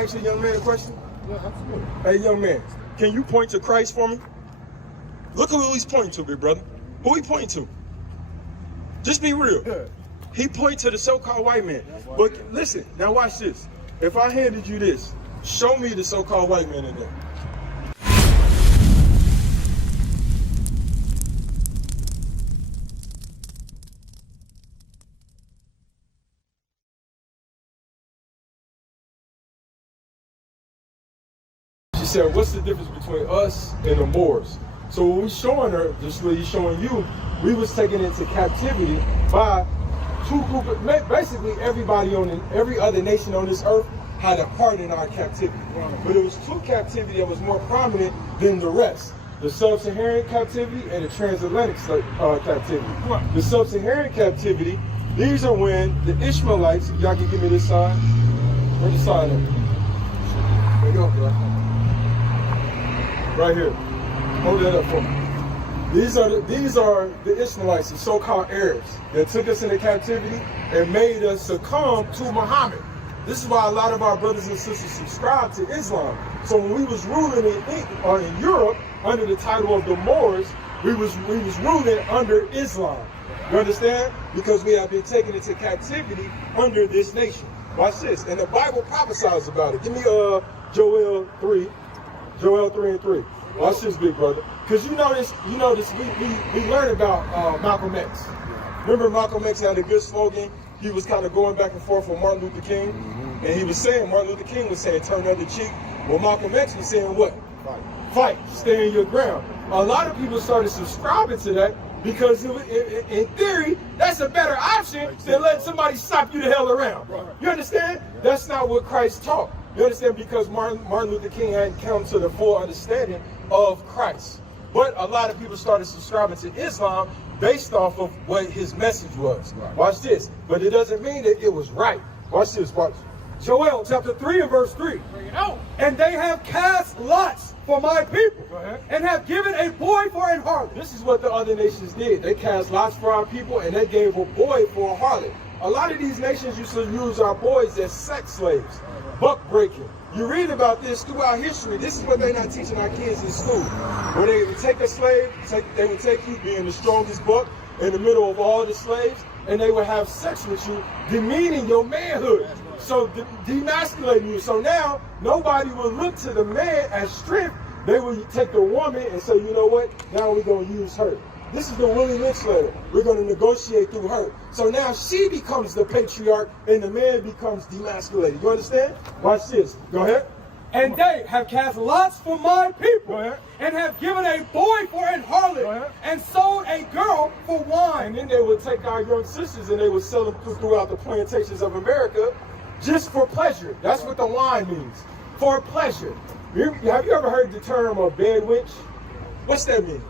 I ask you, young man, a question? Yeah, absolutely. Hey, young man, can you point to Christ for me? Look at who he's pointing to, big brother. Who he pointing to? Just be real. He pointed to the so-called white man. But listen, now watch this. If I handed you this, show me the so-called white man in there. She said, what's the difference between us and the Moors? So when we're showing her, just what he's showing you, we was taken into captivity by two group of, basically everybody every other nation on this earth had a part in our captivity. But it was two captivity that was more prominent than the rest. The sub-Saharan captivity and the transatlantic captivity. The sub-Saharan captivity, these are when the Ishmaelites, y'all can give me this sign. Where's the sign at? There you go, bro. Right here. Hold that up for me. These are the Israelites, the so-called Arabs, that took us into captivity and made us succumb to Muhammad. This is why a lot of our brothers and sisters subscribe to Islam. So when we was ruling in Europe under the title of the Moors, we was ruling under Islam. You understand? Because we have been taken into captivity under this nation. Watch this. And the Bible prophesies about it. Give me Joel 3 and 3. Watch this, big brother. Because you notice, we learned about Malcolm X. Remember Malcolm X had a good slogan? He was kind of going back and forth with Martin Luther King. And he was saying, Martin Luther King was saying, turn the other cheek. Well, Malcolm X was saying what? Fight, stay in your ground. A lot of people started subscribing to that because in theory, that's a better option than letting somebody slap you the hell around. You understand? That's not what Christ taught. You understand? Because Martin Luther King hadn't come to the full understanding of Christ. But a lot of people started subscribing to Islam based off of what his message was. Watch this. But it doesn't mean that it was right. Watch this. Watch. Joel chapter 3 and verse 3. And they have cast lots for my people and have given a boy for an harlot. This is what the other nations did. They cast lots for our people and they gave a boy for a harlot. A lot of these nations used to use our boys as sex slaves, buck breaking. You read about this throughout history. This is what they're not teaching our kids in school. Where they would take a slave, they would take you being the strongest buck in the middle of all the slaves, and they would have sex with you, demeaning your manhood. So demasculating you. So now nobody will look to the man as strength. They will take the woman and say, you know what? Now we're going to use her. This is the Willie Lynch letter. We're going to negotiate through her. So now she becomes the patriarch and the man becomes demasculated. You understand? Watch this. Go ahead. And they have cast lots for my people and have given a boy for an harlot and sold a girl for wine. And then they would take our young sisters and they would sell them throughout the plantations of America just for pleasure. That's what the wine means. For pleasure. Have you ever heard the term a bed wench? What's that mean?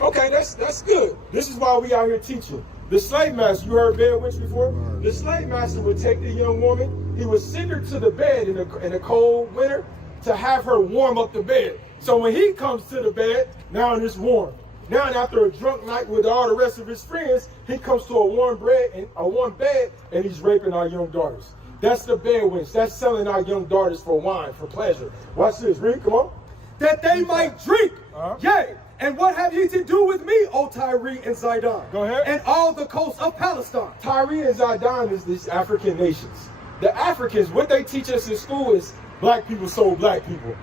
Okay, that's good. This is why we out here teaching. The slave master, you heard bed wench before? The slave master would take the young woman, he would send her to the bed in a cold winter to have her warm up the bed. So when he comes to the bed, now it's warm. Now after a drunk night with all the rest of his friends, he comes to a warm bed and he's raping our young daughters. That's the bed wench. That's selling our young daughters for wine, for pleasure. Watch this, read, come on. That they might drink. Yea. And what have ye to do with me, O Tyre and Zidon? Go ahead. And all the coast of Palestine. Tyre and Zidon is these African nations. The Africans, what they teach us in school is black people sold black people.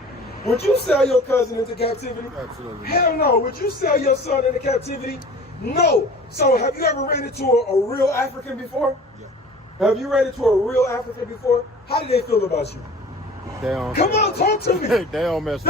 Would you sell your cousin into captivity? Absolutely. Hell no. Would you sell your son into captivity? No. So have you ever ran into a real African before? Yeah. Have you ran into a real African before? How do they feel about you? Come on, talk to me. They don't mess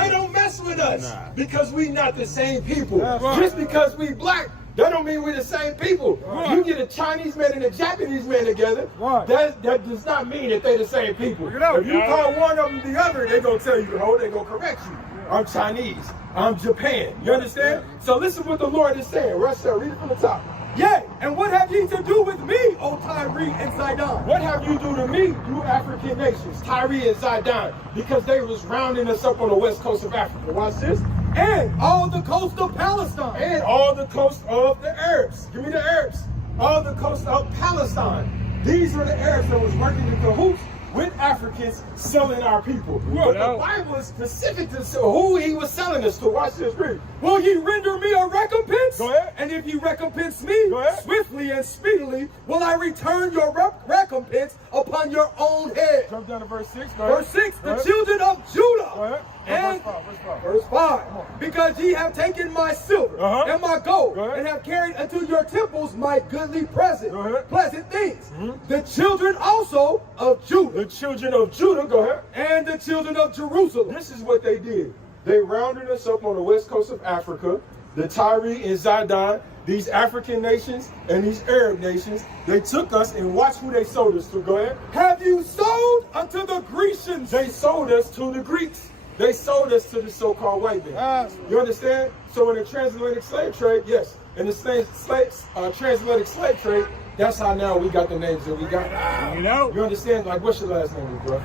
with us. Nah. Because we not the same people. Right. Just because we black, that don't mean we're the same people. Right. You get a Chinese man and a Japanese man together, that does not mean that they're the same people. If you call one of them the other, they're going to tell you, they're going to correct you. I'm Chinese. I'm Japan. You understand? So listen what the Lord is saying. Right there, read it from the top. Yea, and what have ye to do with me, O Tyre and Zidon? What have you do to me, you African nations, Tyre and Zidon? Because they was rounding us up on the west coast of Africa. Watch this. And all the coast of Palestine. And all the coast of the Arabs. Give me the Arabs. All the coast of Palestine. These were the Arabs that was working in cahoots with Africans selling our people. But the Bible is specific to who he was selling us to. Watch this, read. Will ye render me a recompense? Go ahead. And if ye recompense me swiftly and speedily, will I return your recompense upon your own head. Jump down to verse 6. Go ahead. Verse 6, the children of Judah. Go ahead. And Verse 5. verse 5, because ye have taken my silver and my gold, and have carried unto your temples my goodly pleasant things. The children also of Judah. The children of Judah, go ahead. And the children of Jerusalem. This is what they did. They rounded us up on the west coast of Africa. The Tyre and Zidon, these African nations and these Arab nations, they took us and watch who they sold us to. Go ahead. Have you sold unto the Grecians? They sold us to the Greeks. They sold us to the so-called white man. You understand? So in the transatlantic slave trade, yes, in the transatlantic slave trade, that's how now we got the names that we got. You know? You understand? Like, what's your last name, bro?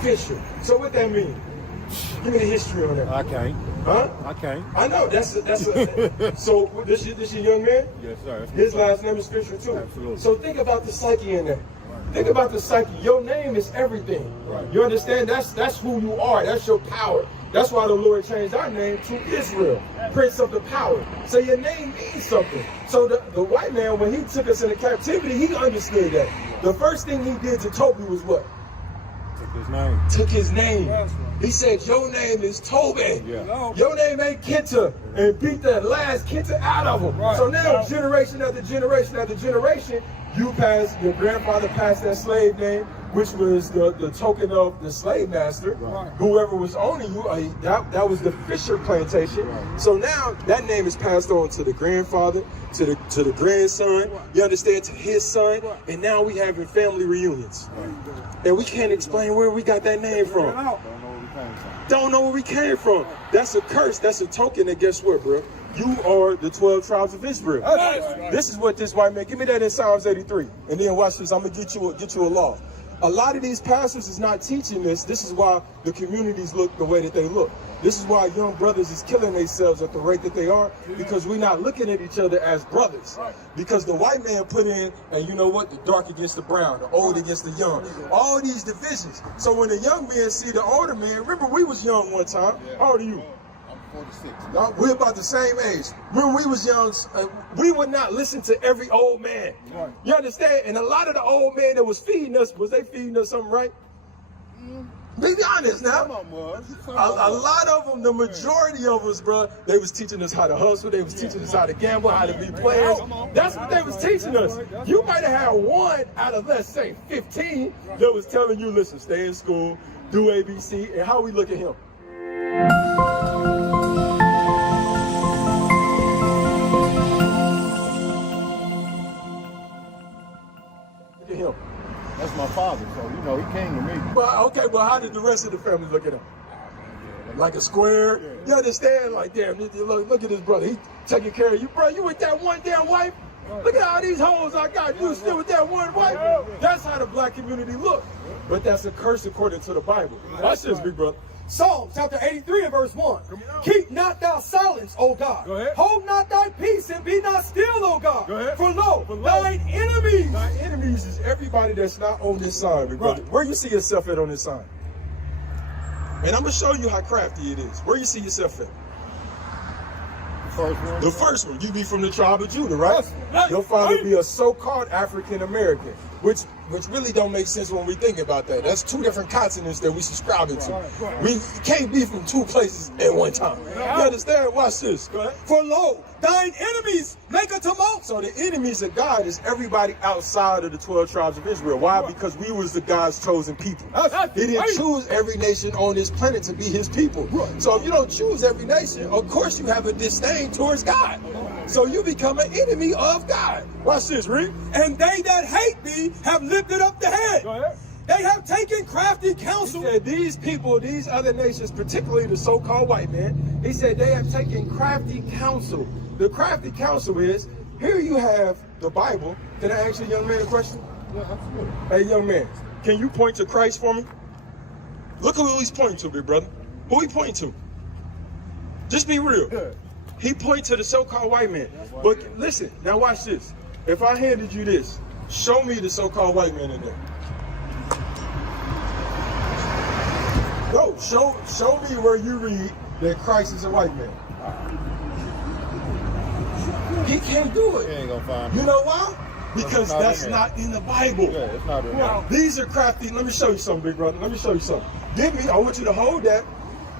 Fisher. So what that mean? Give me the history on that. I can't. Huh? I can't. I know. That's a so this your young man? Yes, sir. His last name is Fisher too. Absolutely. So think about the psyche in that. Think about the psyche. Your name is everything. Right. You understand? That's who you are. That's your power. That's why the Lord changed our name to Israel, Prince of the Power. So your name means something. So the white man, when he took us into captivity, he understood that. The first thing he did to Toby was what? Took his name. Took his name. He said, your name is Toby. Yeah. Your name ain't Kenta, and beat that last Kenta out of him. So now, generation after generation after generation, your grandfather passed that slave name, which was the token of the slave master. Whoever was owning you, that was the Fisher plantation. So now that name is passed on to the grandfather, to the grandson, you understand, to his son, and now we having family reunions. And we can't explain where we got that name from. Don't know where we came from. That's a curse. That's a token. And guess what, bro? You are the 12 tribes of Israel. This is what this white man. Give me that in Psalms 83, and then watch this. I'm gonna get you a law. A lot of these pastors is not teaching this. This is why the communities look the way that they look. This is why young brothers is killing themselves at the rate that they are, because we're not looking at each other as brothers. Because the white man put in, and you know what, the dark against the brown, the old against the young, all these divisions. So when the young men see the older man, remember we was young one time. How old are you? I'm 46. We're about the same age. When we was young, we would not listen to every old man. You understand? And a lot of the old men that was feeding us, was they feeding us something right? Be honest now. A lot of them, the majority of us, bro, they was teaching us how to hustle. They was teaching us how to gamble, how to be players. That's what they was teaching us. You might have had one out of, let's say, 15 that was telling you, listen, stay in school, do ABC, and how we look at him. That's my father, so you know he came to me. Well, okay, but how did the rest of the family look at him? Like a square? You understand? Like, damn, look at this brother. He taking care of you, bro. You with that one damn wife? Look at all these hoes I got. You still with that one wife? That's how the black community look. But that's a curse according to the Bible. Watch this, big brother. Psalms chapter 83 and verse 1. Keep not thou silence, O God. Hold not thy peace and be not still, O God. For lo, thine enemies. Thine enemies is everybody that's not on this sign, big brother. Where you see yourself at on this sign? And I'm going to show you how crafty it is. Where you see yourself at? The first one. You be from the tribe of Judah, right? Your father be a so-called African American, which really don't make sense when we think about that. That's two different continents that we subscribing to. We can't be from two places at one time. You understand? Watch this. Go ahead. For lo, thine enemies make a tumult. So the enemies of God is everybody outside of the 12 tribes of Israel. Why? Because we was the God's chosen people. He didn't choose every nation on this planet to be his people. So if you don't choose every nation, of course you have a disdain towards God. So you become an enemy of God. Watch this, read. And they that hate thee have lifted up the head. They have taken crafty counsel. He said these people, these other nations, particularly the so-called white man, he said they have taken crafty counsel. The crafty counsel is, here you have the Bible. Can I ask you, young man, a question? Yeah, absolutely. Hey, young man, can you point to Christ for me? Look at who he's pointing to, big brother. Who he pointing to? Just be real. He pointed to the so-called white man. But listen, now watch this. If I handed you this, show me the so-called white man in there. Show me where you read that Christ is a white man. He can't do it. He ain't gonna find it. You know why? Because that's not in the Bible. Yeah, it's not in there. These are crafty. Let me show you something, big brother. Let me show you something. I want you to hold that,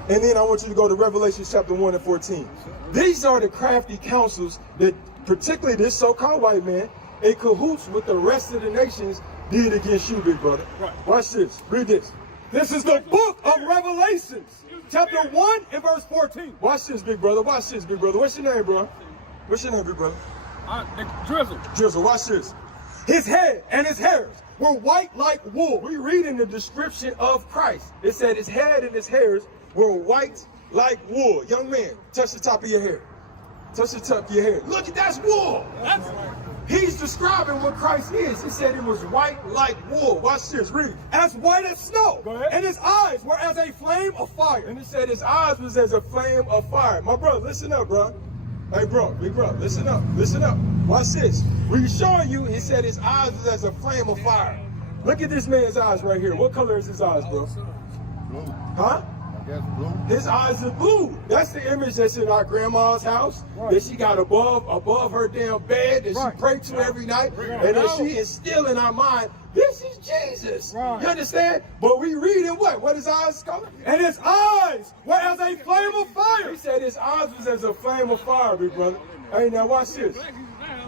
and then I want you to go to Revelation chapter 1 and 14. These are the crafty counsels that, particularly this so-called white man, in cahoots with the rest of the nations, did against you, big brother. Right. Watch this. Read this. This is the book of Revelations, chapter 1 and verse 14. Watch this, big brother. Watch this, big brother. What's your name, bro? What's your name, big brother? Drizzle. Drizzle. Watch this. His head and his hairs were white like wool. We read in the description of Christ. It said his head and his hairs were white like wool. Young man, touch the top of your hair. Touch the top of your hair. Look, that's wool. He's describing what Christ is. He said it was white like wool. Watch this. Read. As white as snow. Go ahead. And his eyes were as a flame of fire. And he said his eyes was as a flame of fire. My brother, listen up, bro. Hey, bro, big bro, listen up. Listen up. Watch this. We're showing you, he said his eyes was as a flame of fire. Look at this man's eyes right here. What color is his eyes, bro? Blue. Huh? I guess blue. His eyes are blue. That's the image that's in our grandma's house, that she got above her damn bed, that she prayed to every night, and that she is still in our mind, this is Jesus. You understand? But we read in what his eyes color? And his eyes were as a flame of fire. He said his eyes was as a flame of fire, big brother. Hey, now watch this.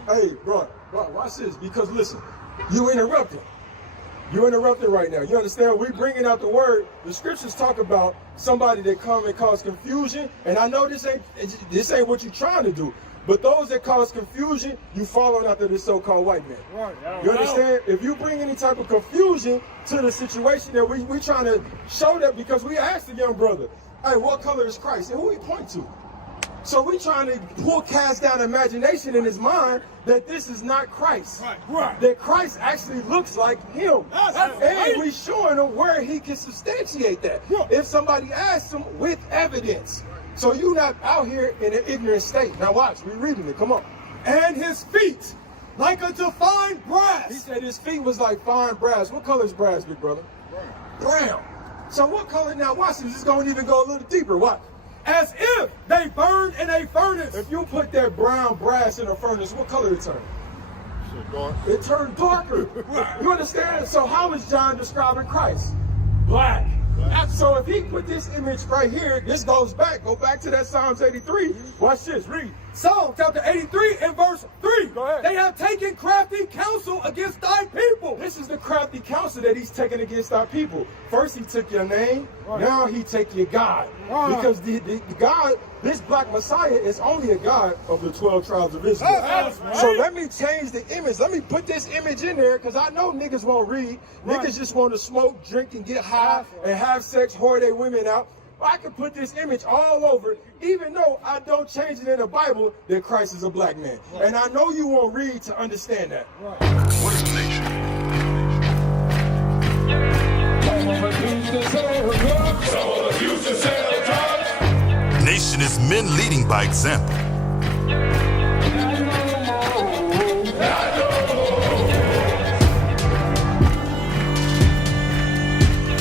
Hey, bro, watch this, because listen, you interrupted. You interrupted right now. You understand? We bringing out the word. The scriptures talk about somebody that come and cause confusion. And I know this ain't what you're trying to do. But those that cause confusion, you following after this so-called white man. You understand? If you bring any type of confusion to the situation that we trying to show that, because we asked the young brother, hey, what color is Christ? And who he point to? So we trying to cast down imagination in his mind that this is not Christ. That Christ actually looks like him. And we showing him where he can substantiate that. If somebody asks him with evidence. So you not out here in an ignorant state. Now watch, we reading it, come on. And his feet like unto fine brass. He said his feet was like fine brass. What color is brass, big brother? Brown. So what color, now watch this, it's going to even go a little deeper, watch. As if they burned in a furnace. If you put that brown brass in a furnace, what color it turn? Dark. It turned darker. You understand? So how is John describing Christ? Black. So if he put this image right here, this go back to that Psalms 83. Watch this, read. Psalm chapter 83 and verse 3. Go ahead. They have taken crafty counsel against thy people. This is the crafty counsel that he's taking against our people. First he took your name, now he take your God. Because the God, this black Messiah is only a God of the 12 tribes of Israel. So let me change the image. Let me put this image in there, because I know niggas won't read. Niggas just want to smoke, drink, and get high, and have sex, whore their women out. I can put this image all over, even though I don't change it in the Bible that Christ is a black man. And I know you won't read to understand that. What is the nation? Nation is men leading by example.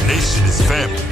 Nation is family.